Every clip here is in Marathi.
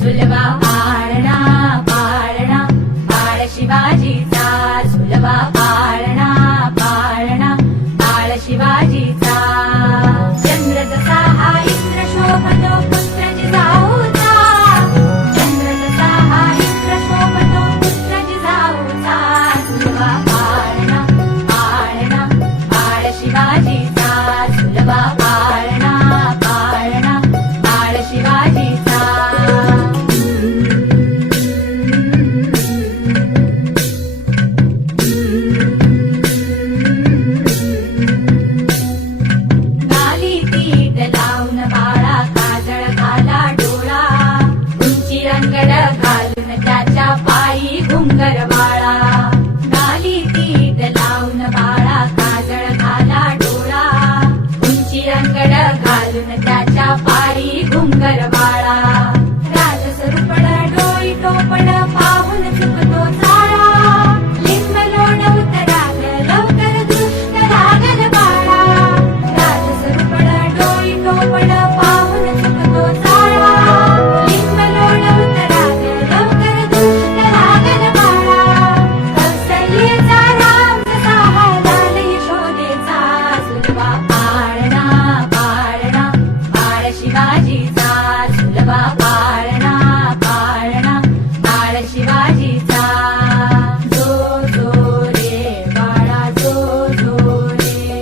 सुलभा पाळणा पाळणा बाळ शिवाजीचा, सुलभा पाळणा पाळणा बाळ शिवाजीचा. चंद्र जसा हा इंद्र शोभतो पुत्र जिजाऊचा, चंद्र जसा हा इंद्र शोभतो पुत्र जिजाऊचा. सुलभा पाळणा पाळणा बाळ शिवाजीचा, सुलभा पाळणा पाळणा बाळ शिवाजीचा. गाली पीठ लावून बाळा काजळ घाला डोळा, उंची रंगड घालून त्याच्या पायी घुंगर बाळा. गाली पीठ लावून बाळा काजळ घाला डोळा, उंची रंगड घालून त्याच्या पायी घुंगर बाळा. राजसरूपण डोळी टोपण पाहून चुकतो चाळा, लिंब लोण उतराल लवकर दृष्ट लागल बाळा. राजसरूपण डोळी टोपण पाहून चुकतो चाळा, लिंब लोण उतराल लवकर दृष्ट लागल बाळा. कौसल्येचा राम जसा हा लाल यशोदेचा, सुलभा पाळणा पाळणा बाळ शिवाजीचा, सुलभा पाळणा पाळणा बाळ शिवाजीचा. जो जो रे बाळा जो जो रे,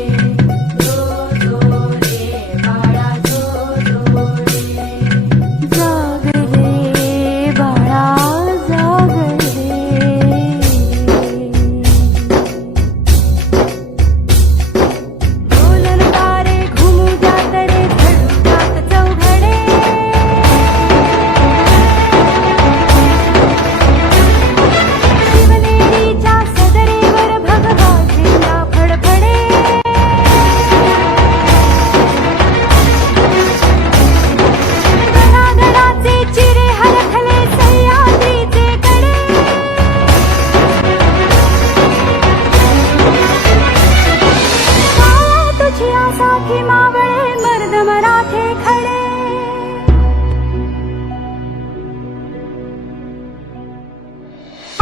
जो जो रे बाळा जो जो रे. जाग रे बाळा जाग रे, डोलन तारे घुमू द्यात रे धडू द्यात चौघडे. शिवनेरीच्या सदरेवर भगवा झेंडा फडफडे. गडागडाचे चिरे हलखले सह्याद्रीचे कडे. काया तुझी आसाखी मावळे मर्द मराठे खडे.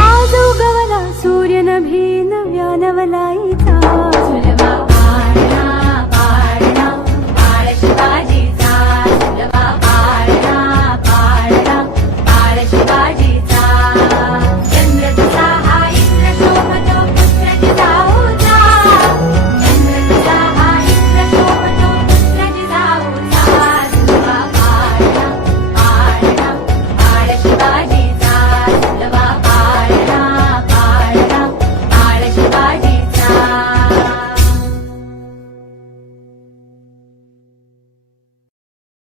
आज उगवला सूर्य नभी नव्या नवलाईचा,